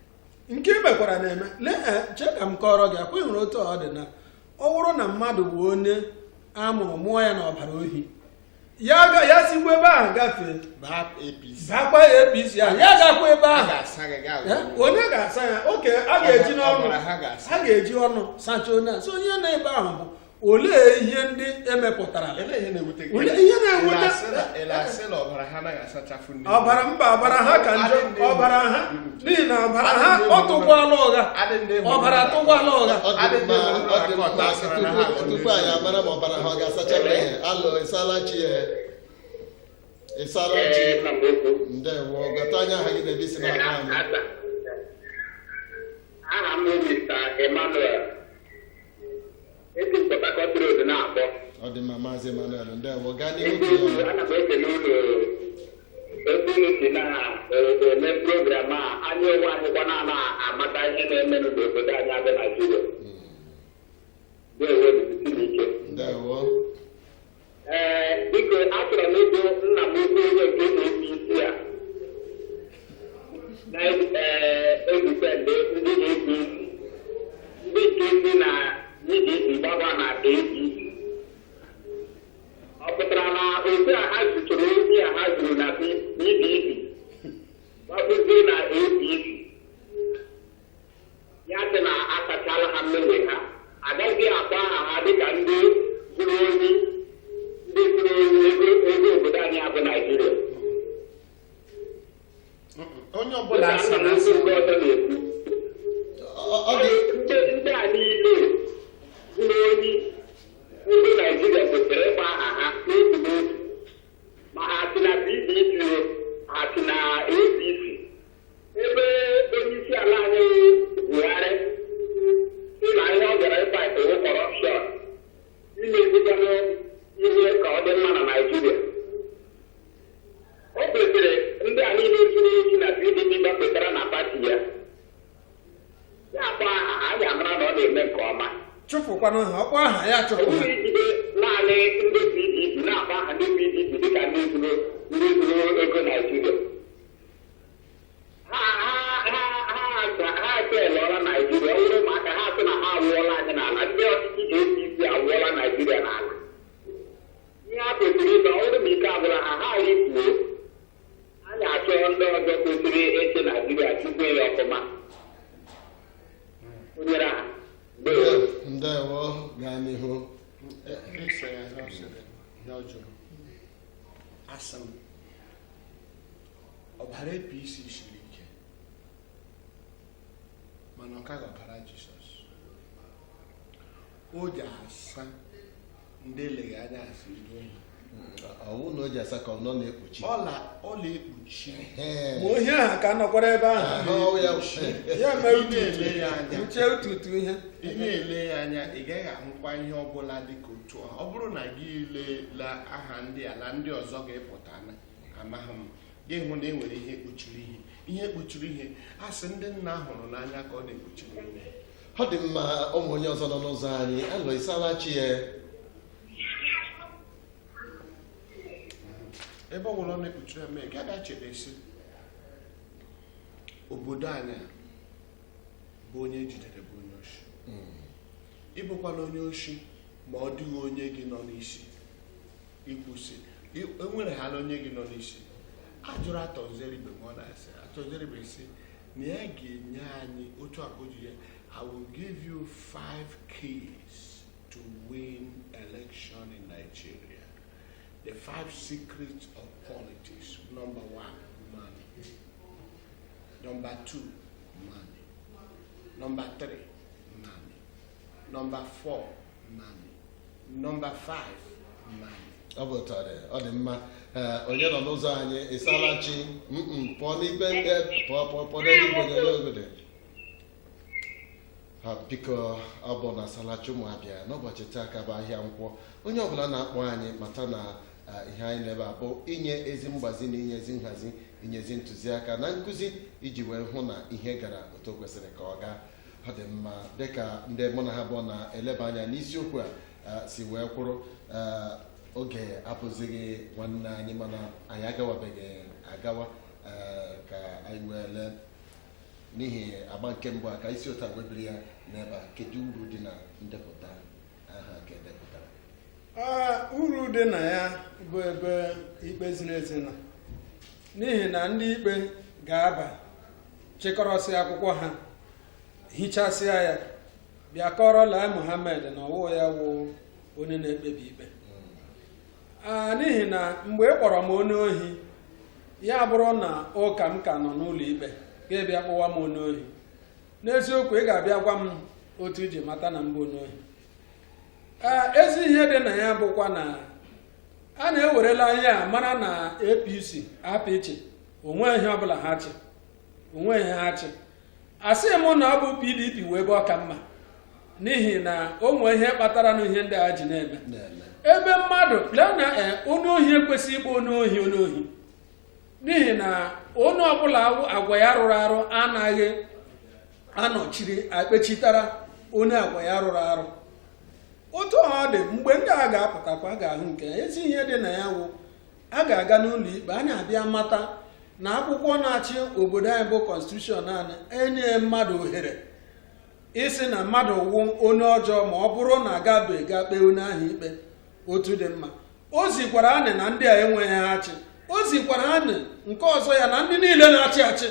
nke mekwara na-eme cheka m kọrọ gị akwa ịhụrụ otu ọ dị na ọ bụrụ na mmadụ bụ onye amụrụ mụọ ya na ọbara ohi ya sikwa ebe ahụ gafee bakwa APC ahụ ya gakwa ebe ahụ onye ga-asa ya oke a ga-eji ọnụ sacha onye a so onye na ebe ahụ bụ olee ihe ndị emepụtara ọbara mba ọbara ha ka njọ ọbara ha n'ihi na ọbara ha ọ tụkwala ụgha ọbara tụkwala ụgha tupu anyị amara ma ọbara ha ọ ga-asacha ihe alụ ịsalachi ndewo gata anya aha gị na-ebi si n'aka anyị aha m Mr. Emmanuel esi Port Harcourt Road na-akpọ ọ dị mma Maazị Emmanuel ndewo gaa ana n'ihu m ekele ụlọ ebe unu si na-eme program a anyị onwe anyị gba na-amata ihe na-eme n'obodo anyị abịa Naijiria ike ndewo biko achọrọ m ịbụ nna m ukwu onye nke APC a na-edipende ndị APC ndị nke si na PDP gbaba na APC ọ pụtara na otu a ha zụchara ozi a ha zụrụ na PDP gbapụzie na APC ya sị na akachala ha mmehie ha agaghị akpa aha ha dịka ndị zụrụ ozi ego obodo anyị abụ Naijiria onye ọbụla asị na ndị ọzọ na-ekwu ndị a niile zụrụ ozi ego Naijiria kwesịrị ịgba aha ha n'otu n'otu ma ha si na PDP ha si na APC ebe onye isi ala anyị Buhari ga-eme nke ọma. chụpụkwanụ ha ọkpọ aha ya Ọ chụpụ bụghị ha ijide naanị ndị PDP na-akpa aha ndị PDP dịka ndị zuru ego Naijiria. Ha teelụọla Naijiria, ọ bụrụ maka ha sị na ha awụọla anyị n'ala, ndị ọchịchị APC awụọla Naijiria n'ala. Ihe ha kwesịrị ime, ọ bụrụ ma ike agwụla ha, ha rifuo. Anyị achọ ndị ọzọ kwesịrị ịchị Naijiria chukwu ya ọfụma. Onyere ha. ndewo gaa n'ihu. Ịsa ya ihe ọ sịrị ihe ọjọọ. Asị m, ọbara APC siri ike mana ọ kaghị ọbara Jizọs. O ji asa ndị eleghị anya asị ndị ohi. ọwụ na o ji asa ka ọ nọ na-ekpuchi Ọla ekpuchi. ma ohi aha ka nọkwara ebe ahụ ahụ ya ya mere Ị na-ele ya anya. uche ututu ihe Ị na-ele ya anya, ị gaghị ahụkwa ihe ọbụla dị ka otu a. Ọ bụrụ na gị leela aha ndị ala ndị ọzọ ga-epụta na amaghị m gị hụ na e nwere ihe kpuchiri ihe a sị ndị nna hụrụ n'anya ka ọ na-ekpuchiri ihe. ọ dị mma. ụmụ onye ọzọ nọ n'ụzọ anyị alụ ịsalachi ya. Ebe ọ bụla ọ na-ekpuchiri eme ị gaghị echedesi obodo anyị bụ onye ejidere bụ onye oshi. Ịbụkwana onye oshi ma ọ dịghị onye gị nọ n'isi ikwụsị enwere ha onye gị nọ n'isi. Ajụrụ Atọzeribe ma ọ na-asị Atọzeribe sị na ya ga-enye anyị otu akụji ya, I will give you 5 keys to win election in Nigeria. The 5 secrets of politics. Number 1, money. Number 2, money. Number 3, money. Number 4, money. Number 5, money. ọ bụ tọrị. ọ dị mma. onye nọ n'ụzọ anyị ịsalachi. pụọ n'ikpe pụọ n'eluigwe onyonyo obodo. ha biko ọ bụ na asalachi ụmụabịa n'ụbọchị taa ka bụ ahịa nkwọ. onye ọbụla na-akpọ anyị mata na ihe anyị na-ebe a bụ inye ezi mgbazi na inye ezi nhazi, inye ezi ntụziaka na nkụzi iji wee hụ na ihe gara otu o kwesịrị ka ọ gaa. ọ dị mma dịka ndị mụ na ha bụ na-eleba anya n'isiokwu a si wee kwụrụ. oge abụzighị nwanne anyị mana anyị agawabeghị agawa ka anyị wee lee n'ihi agba nke mbụ a ka isi ụta webiri ya n'ebe a. kedu uru dị na ndepụta aha ka edepụtara? uru dị na ya bụ ebe ikpe ziri ezi nọ, n'ihi na ndị ikpe ga-aba chịkọrọsị akwụkwọ ha, hichasịa ya, bịa kọrọ Lai Mohammed na ọwụ ya wụ onye na-ekpebi ikpe. N'ihi na mgbe ị kpọrọ m onye ohi, ya bụrụ na ụka m ka nọ n'ụlọ ikpe ga-ebịa kpụwa m onye ohi, n'eziokwu ị ga-abịa gwa m otu iji mata na mbụ onye ohi. Ezi ihe dị na ya bụkwa na a na-ewerela ihe a mara na APC apịchị onwe ihe ọbụla ha chị, onwe ihe ha chị. Asị m na ọ bụ PDP wee ebe ọka mma, n'ihi na o nwee ihe kpatara na ihe ndị a ji na-eme. Ebe mmadụ lee na onye ohi ekwesịghị ịkpọ onye ohi, n'ihi na onye ọbụla agwa ya rụrụ arụ anaghị anọchiri akpechitara onye agwa ya rụrụ arụ. Otu ọ dị mgbe ndị a ga-apụtakwa ga-ahụ nke ya. Ezi ihe dị na ya wụ a ga-aga n'ụlọ ikpe, a na-abịa mata na akwụkwọ na-achị obodo anyị bụ konstitushọn anyị enye mmadụ ohere isi na mmadụ wụ onye ọjọọ ma ọ bụrụ na agabeghị ga kpee onye ahụ ikpe. Otu dị mma, o zikwara anyị na ndị a enweghị ha achị. O zikwara anyị nke ọzọ ya na ndị niile na-achị achị,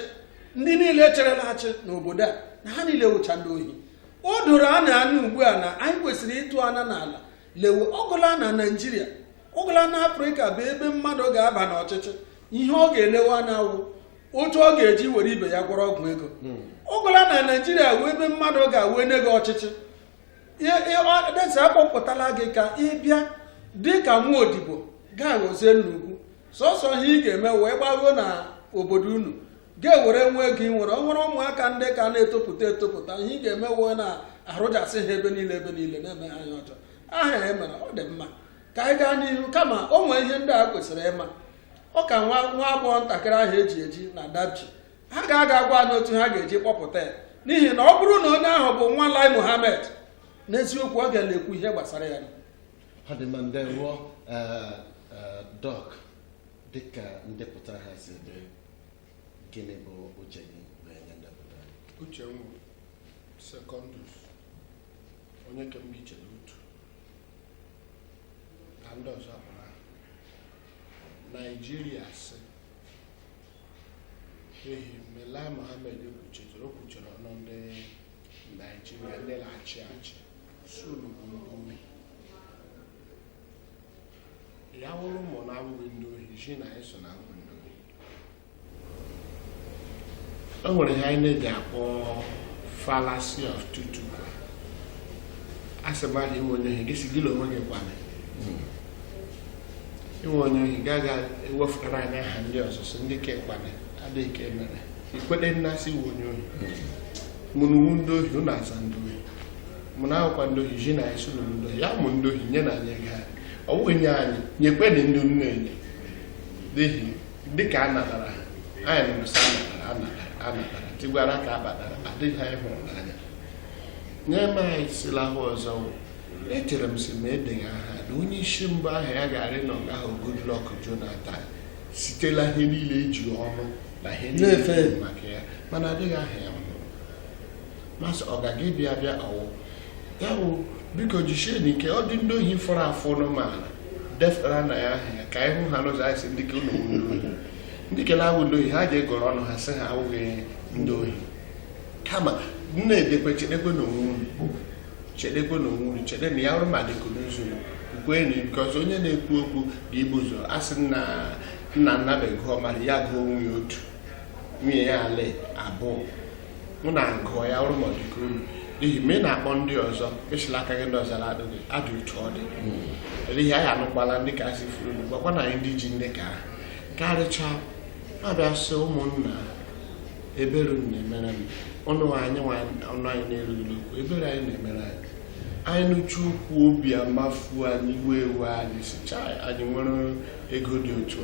ndị niile cherela achị n'obodo a, na ha niile wụcha ndị ohi. O doro anya ugbu a na anyị kwesịrị ịtụ anya n'ala lewe ọgụla na Naịjirịa, ọgụla na Afrịka bụ ebe mmadụ ga-aba n'ọchịchị. Ihe ọ ga-elewe anya wụ otu ọ ga-eji were ibe ya gwọrọ ọgwụ ego. Ọgụla na Naịjirịa wụ ebe mmadụ ga-awe enye gị ọchịchị. Desi akpọpụtala gị ka ị bịa dị ka nwa odibo ga-aghọzie n'ugwu, sọsọ ihe ị ga-eme wee gbago na obodo unu ga-ewere nwa ego ị nwere. Ọ nwere ụmụaka ndị ka na-etopụta ihe ị ga-eme wee na-arụjasị ha ebe niile na-eme ha anya ọjọọ. Aha ya mere ọ dị mma ka anyị gaa n'ihu, kama o nwee ihe ndị a kwesịrị ịma. Ọ ka nwa agbọghọ ntakịrị ahụ eji na Dabji, ha ga-aga agwa n'otu ha ga-eji kpọpụta ya. n'ihi na ọ bụrụ na onye ahụ bụ nwa Lai Mohammed n'eziokwu ọ ga na-ekwu ihe gbasara ya. Ọ dị mma ndewo Doc, dịka ndepụta ha si dị, gịnị bụ uche gị na-enye ndepụta? Uche m Secondus onye ka mgbe ichere otu ka ndị ọzọ pụrụ Naijiria si ehi mgbe Lai Mohammed kwuchere ọnụ ndị Naijiria ndị na-achị achị sulu bụ ndị ohi ya wụrụ ụmụ na abụghị ndị ohi ji na eso na abụghị ndị ohi. O nwere ihe anyị na-eji akpọ fallacy of tutu. Asị mmadụ inwe onye ohi gịsị gịla onwe gị kwana inwe onye ohi gaga ewefụtara anyị aha ndị ọzụzụ ndị ke kwana adịghị ka emere ikwede nnasị iwe onye ohi mụnụwu ndị ohi ụnụ aza ndị ohi mụna akwụkwa ndị ohi ji na anyị sụlụ ndị ohi ya mụ ndị ohi nye na anyị ego anyị ọ bụghị nye anyị nyekweni ndị nne enye n'ihi dịka a natara ha anyị nụrụsị anatara tigwara ka akpatara adịghị anyị hụrụ n'anya nye m anyị sila ahụ ọzọ echere m si ma edeghị aha na onye isi mbụ aha ya ga-arị nọ nga ahụ Goodluck Jonathan sitela ihe niile eji ọnụ na ihe niile maka ya mana adịghị aha ya mụrụ masị ọ gaga ịbịa bịa ọwụ ya bụ biko jisie n'ike ọ dị ndị ohi fọrọ afọ n'ụmụala defere na ya aha ya ka anyị hụ ha n'ụzọ anyị si ndị ke ụlọ ndị ohi ndị kele awụ ndị ohi ha ga-egoro ọnụ ha sị ha awụghị ndị ohi kama na-edekwe chedekwe n'onwe unu chede na ya ọrụ ma dịka n'ụzọ ukwenyi bikọz onye na-ekwu okwu ga ibu ụzọ asị nna nnabegụọ mara ya gụọ onwe ya otu nwunye ya ala abụọ mụ na ngụọ ya ọrụ ma dịka unu n'ihi mgbe ị na-akpọ ndị ọzọ esila aka gị ndị ọzọ adịghị adị otu ọ dị n'ihi anyị anụkwala ndị ka asị furu unu gwakwa na anyị ndị ji ndị ka karịchaa abịa sị ụmụnna ebere na-emere m ọnụ anyị na-erughị okwu ebere anyị na-emere anyị nụcha ukwu obi amafu anyị iwe ewe anyị sicha anyị nwere ego dị otu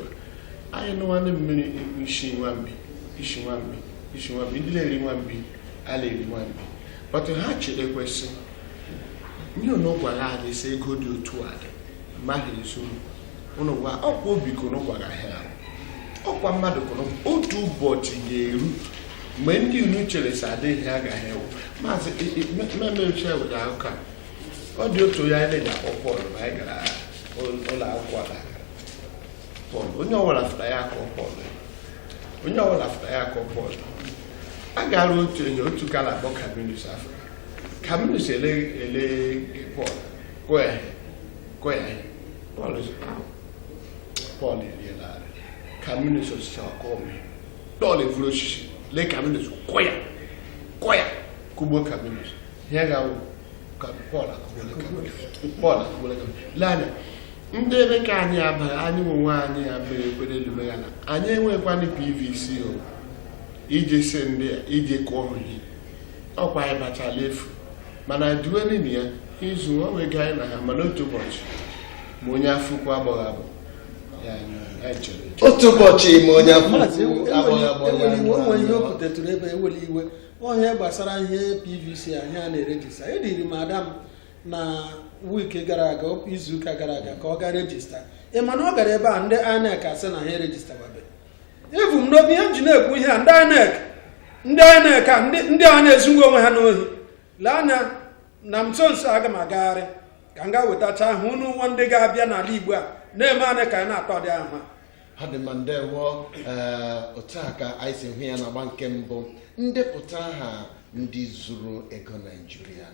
a anyị nụwanne mmiri isi nwambi ndị na-eri nwambi a na-eri nwambi bọtụ ha chere kwesị nye ụnụ gwara anyị sị ego dị otu a dị maghị eso ụnụ gwa ọkwa obi ka ụnụ gwara ha ọkwa mmadụ ka otu ụbọchị ga-eru mgbe ndị unu chere si adịghị agaghị ewu maazị mmemechi were aka ọ dị otu ya anyị na-eji akpọ Pọl ma anyị gara ụlọ akwụkwọ Pọl onye ọbụla fụta ya akọ Pọl a gara otu ihe otu ka na-akpọ Camillus Africa Camillus ele Pọl Pọl eriela Camillus osisi ọkọme Pọl evuru osisi lee Camillus kọ ya kugbo Camillus ihe ga-awụ Pọl akụgbole lee anya ndị ebe ka anyị abaghị anyị onwe anyị ya mere ekwere elume ya na anyị enwekwana PVC o iji si ndị iji kụọ ihe ọkwa anyị bachala efu mana duwenini ya izu onwego anyị na ha mana otu ụbọchị ma onye afụkwa agbọghọ abụ ya chere otu ụbọchị ma onye onwe ihe o pụtatụrụ ebe ewere iwe onye gbasara ihe PVC anyị a na-erejista ediri m Adam na wiki gara aga izuụka gara aga ka ọ ga rejista ị mana ọ gara ebe a ndị INEC asị na ha erejista babe evu m n'obi ihe ji na-ekwu ihe a ndị INEC a ndị a na-ezughi onwe ha n'ohi lee anya na m nso aga m agagharị ka m ga wetacha ahụ unu nwa ndị ga-abịa n'ala Igbo a na-eme anyị ka anyị na-atọ dị ahụ ha dị ma ndewo otu a ka anyị si hụ ya na-agba nke mbụ ndepụta aha ndị zuru ego Naijiria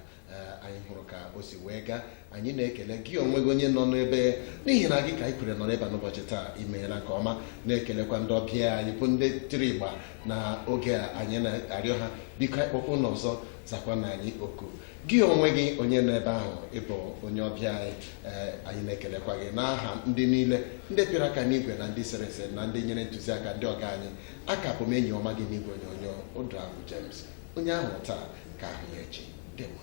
anyị hụrụ ka o si wee gaa anyị na-ekele gị onwe gị onye nọ n'ebe n'ihi na gị ka anyị kwere nọ n'ebe n'ụbọchị taa imeela nke ọma na-ekelekwa ndị ọbịa anyị bụ ndị tiri ịgba na oge a anyị na-arịọ ha biko anyị kpọkpọ n'ọzọ zakwa na anyị oku gị onwe gị onye nọ ebe ahụ ịbụ onye ọbịa anyị na-ekelekwa gị n'aha ndị niile ndị pịara aka n'igwe na ndị sere ese na ndị nyere ntụziaka ndị ọga anyị aka bụ m enyi ọma gị n'igwe onyonyo Odoagwụ James onye ahụ taa ka ahụ ya echi dewo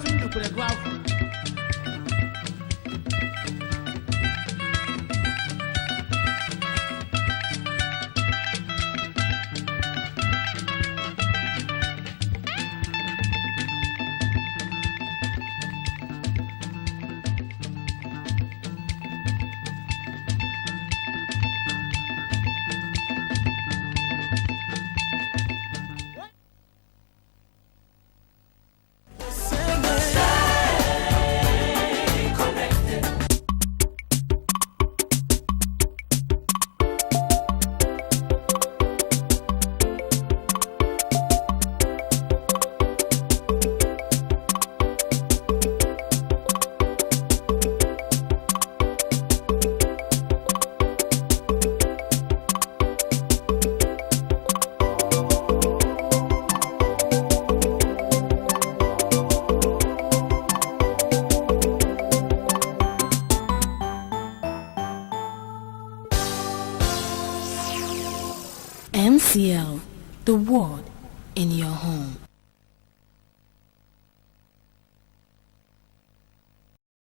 si m dukwere gụ afọ MCL, the word in your home.